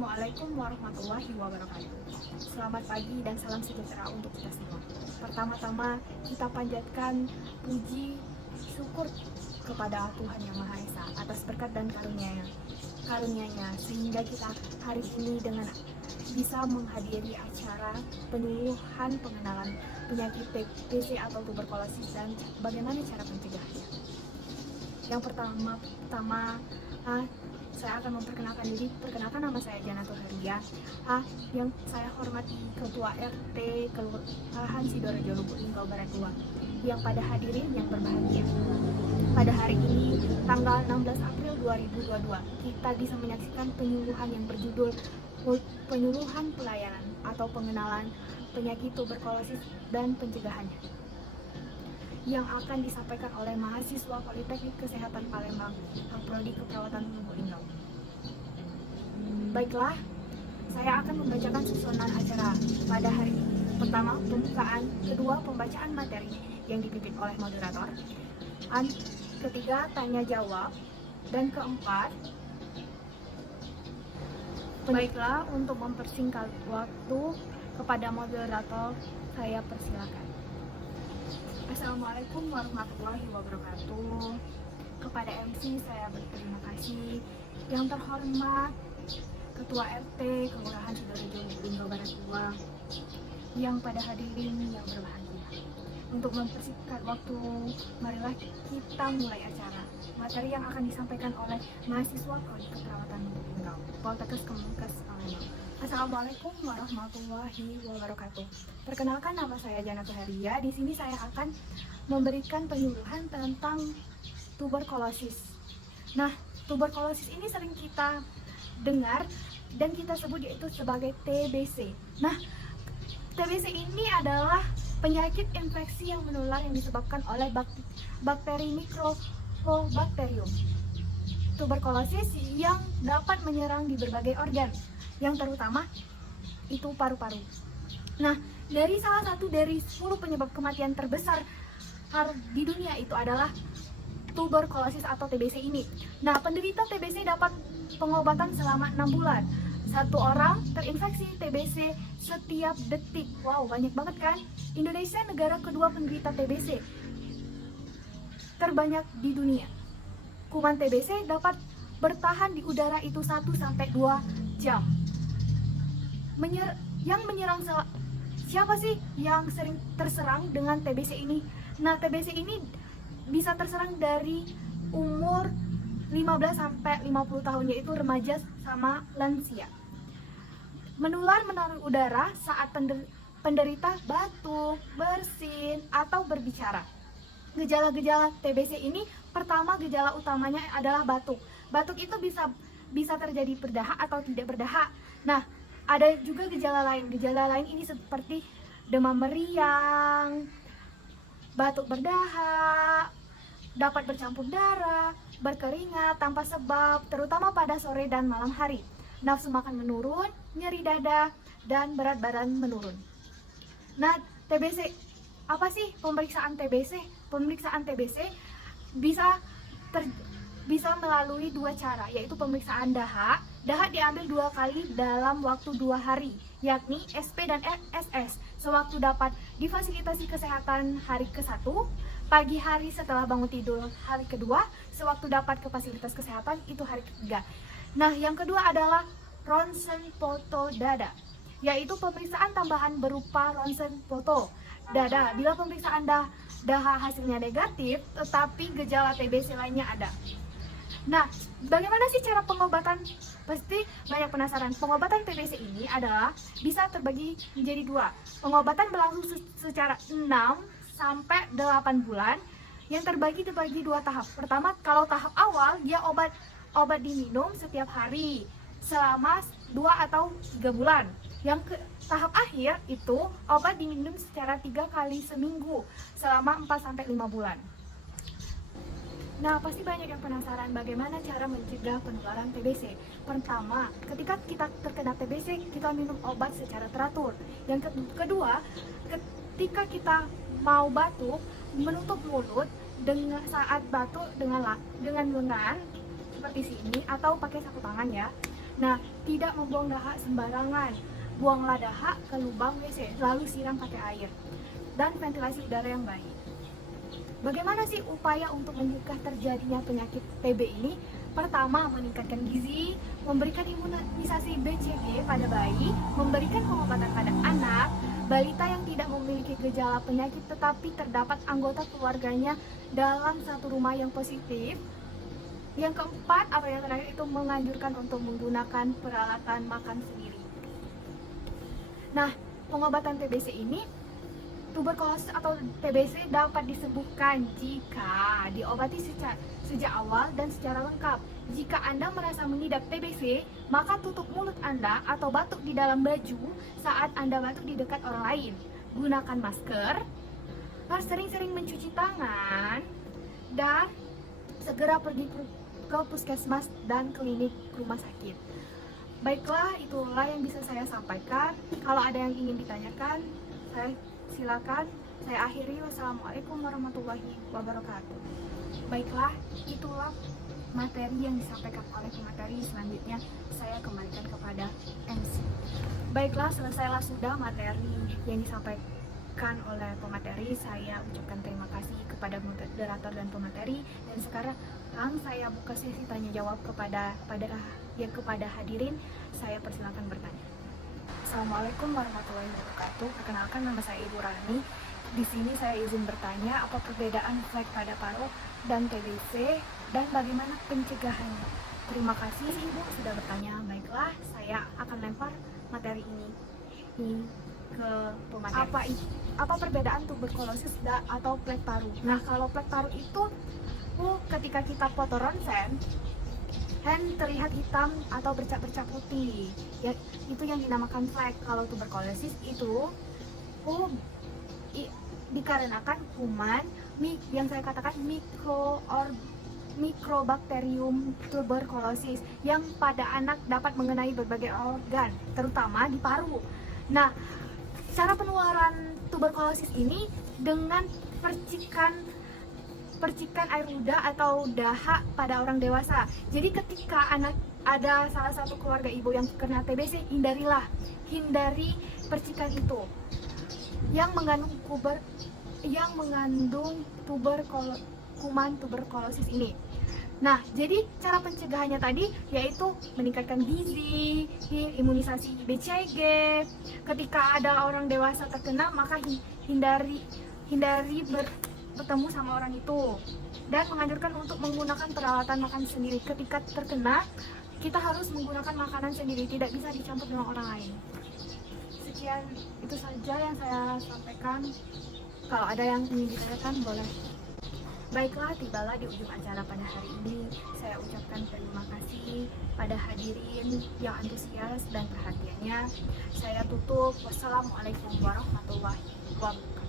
Assalamualaikum warahmatullahi wabarakatuh. Selamat pagi dan salam sejahtera untuk kita semua. Pertama-tama kita panjatkan puji syukur kepada Tuhan Yang Maha Esa atas berkat dan karunia-Nya sehingga kita hari ini dengan bisa menghadiri acara penyuluhan pengenalan penyakit TBC atau tuberkulosis dan bagaimana cara pencegahannya. Yang pertama saya akan memperkenalkan diri. Perkenalkan, nama saya Janatul Heria. Yang saya hormati Ketua RT Kelurahan Sidorejo Lubuk Linggau Barat 2. Yang pada hadirin yang berbahagia. Pada hari ini, tanggal 16 April 2022, kita bisa menyaksikan penyuluhan yang berjudul Penyuluhan Pelayanan atau Pengenalan Penyakit Tuberkulosis dan Pencegahannya, yang akan disampaikan oleh mahasiswa Politeknik Kesehatan Palembang, Prodi Keperawatan Lubuk Linggau. Baiklah, saya akan membacakan susunan acara pada hari ini. Pertama, pembukaan. Kedua, pembacaan materi yang dipimpin oleh moderator. Ketiga, tanya jawab. Dan keempat, baiklah, untuk mempersingkat waktu kepada moderator, saya persilakan. Assalamualaikum warahmatullahi wabarakatuh. Kepada MC saya berterima kasih. Yang terhormat Ketua RT Kelurahan Sidorejo Lubuk Linggau Barat 2, yang pada hadirin yang berbahagia. Untuk mempersingkat waktu, marilah kita mulai acara. Materi yang akan disampaikan oleh mahasiswa Prodi Keperawatan Lubuk Linggau, Poltekkes Kemenkes Palembang. Assalamualaikum warahmatullahi wabarakatuh. Perkenalkan, nama saya Janatul Heria. Di sini saya akan memberikan penyuluhan tentang tuberkulosis. Nah, tuberkulosis ini sering kita dengar dan kita sebut yaitu sebagai TBC. Nah, TBC ini adalah penyakit infeksi yang menular yang disebabkan oleh bakteri Mycobacterium tuberculosis yang dapat menyerang di berbagai organ, yang terutama itu paru-paru. Nah, salah satu dari 10 penyebab kematian terbesar di dunia itu adalah tuberkulosis atau TBC ini. Nah, penderita TBC dapat pengobatan selama 6 bulan. Satu orang terinfeksi TBC setiap detik. Wow, banyak banget kan? Indonesia negara kedua penderita TBC terbanyak di dunia. Kuman TBC dapat bertahan di udara itu 1-2 jam. Yang menyerang siapa sih yang sering terserang dengan TBC ini? Nah, TBC ini bisa terserang dari umur 15-50 tahun, yaitu remaja sama lansia. Menular melalui udara saat penderita batuk, bersin, atau berbicara. Gejala-gejala TBC ini, pertama gejala utamanya adalah batuk. Batuk itu bisa terjadi berdahak atau tidak berdahak. Nah, ada juga gejala lain. Gejala lain ini seperti demam meriang, batuk berdahak, dapat bercampur darah, berkeringat tanpa sebab, terutama pada sore dan malam hari. Nafsu makan menurun, nyeri dada, dan berat badan menurun. Nah, TBC, apa sih pemeriksaan TBC? Pemeriksaan TBC bisa melalui 2 cara, yaitu pemeriksaan dahak. Dahak diambil 2 kali dalam waktu 2 hari, yakni SP dan SS, sewaktu dapat di fasilitasi kesehatan hari ke-1, pagi hari setelah bangun tidur hari kedua, sewaktu dapat ke fasilitas kesehatan itu hari ketiga. Nah, yang kedua adalah ronsen foto dada, yaitu pemeriksaan tambahan berupa ronsen foto dada bila pemeriksaan dahak hasilnya negatif, tetapi gejala TBC lainnya ada. Nah, bagaimana sih cara pengobatan? Pasti banyak penasaran. Pengobatan TBC ini adalah bisa terbagi menjadi 2. Pengobatan berlangsung secara 6-8 bulan, yang terbagi 2 tahap. Pertama, kalau tahap awal dia obat diminum setiap hari selama 2 atau 3 bulan. Yang tahap akhir itu obat diminum secara 3 kali seminggu selama 4-5 bulan. Nah, pasti banyak yang penasaran bagaimana cara mencegah penularan TBC. Pertama, ketika kita terkena TBC, kita minum obat secara teratur. Yang kedua, ketika kita mau batuk, menutup mulut saat batuk dengan lengan seperti sini atau pakai sapu tangan ya. Nah, tidak membuang dahak sembarangan. Buanglah dahak ke lubang WC, lalu siram pakai air. Dan ventilasi udara yang baik. Bagaimana sih upaya untuk mencegah terjadinya penyakit TB ini? Pertama, meningkatkan gizi, memberikan imunisasi BCG pada bayi, memberikan pengobatan pada anak, balita yang tidak memiliki gejala penyakit tetapi terdapat anggota keluarganya dalam satu rumah yang positif. Yang keempat, atau yang terakhir itu menganjurkan untuk menggunakan peralatan makan sendiri. Nah, pengobatan TBC ini, tuberkulosis atau TBC dapat disembuhkan jika diobati sejak awal dan secara lengkap. Jika Anda merasa mengidap TBC, maka tutup mulut Anda atau batuk di dalam baju saat Anda batuk di dekat orang lain. Gunakan masker, harus sering-sering mencuci tangan, dan segera pergi ke puskesmas dan klinik rumah sakit. Baiklah, itulah yang bisa saya sampaikan. Kalau ada yang ingin ditanyakan, silakan. Saya akhiri. Wassalamualaikum warahmatullahi wabarakatuh. Baiklah, itulah materi yang disampaikan oleh pemateri. Selanjutnya saya kembalikan kepada MC. Baiklah, selesailah sudah materi yang disampaikan oleh pemateri. Saya ucapkan terima kasih kepada moderator dan pemateri. Dan sekarang saya buka sesi tanya jawab kepada hadirin. Saya persilakan bertanya. Assalamualaikum warahmatullahi wabarakatuh. Perkenalkan, nama saya Ibu Rani. Di sini saya izin bertanya, apa perbedaan flek pada paru dan TBC dan bagaimana pencegahannya? Terima kasih Ibu sudah bertanya. Baiklah, saya akan lempar materi ini ke pemateri. Apa perbedaan tuberkulosis atau flek paru? Nah, kalau flek paru itu ketika kita foto ronsen, terlihat hitam atau bercak-bercak putih. Ya, itu yang dinamakan flek. Kalau tuberkulosis itu dikarenakan kuman yang saya katakan Mycobacterium tuberculosis yang pada anak dapat mengenai berbagai organ, terutama di paru. Nah, cara penularan tuberkulosis ini dengan percikan air ludah atau dahak pada orang dewasa. Jadi ketika ada salah satu keluarga ibu yang kena TBC, hindari percikan itu yang mengandung kuman tuberkulosis ini. Nah, jadi cara pencegahannya tadi yaitu meningkatkan gizi, imunisasi BCG. Ketika ada orang dewasa terkena, maka hindari bertemu sama orang itu, dan menganjurkan untuk menggunakan peralatan makan sendiri. Ketika terkena, kita harus menggunakan makanan sendiri, tidak bisa dicampur dengan orang lain. Sekian, itu saja yang saya sampaikan. Kalau ada yang ingin ditanyakan, boleh. Baiklah, tibalah di ujung acara pada hari ini. Saya ucapkan terima kasih pada hadirin yang antusias dan perhatiannya. Saya tutup. Wassalamualaikum warahmatullahi wabarakatuh.